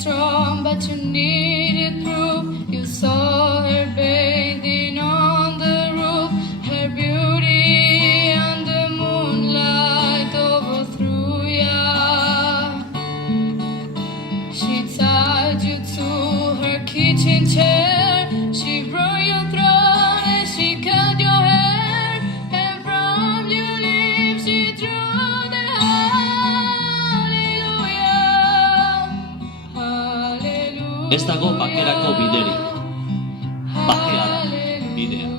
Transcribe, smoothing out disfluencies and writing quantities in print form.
strong, but you needed proof. You saw her bathing on the roof, her beauty and the moonlight overthrew ya. She tied you to her kitchen chair, she broke your throat and she cut your hair, and from your lips she drew the hallelujah, hallelujah. Ez dago bakerako biderik, bakea da bidea.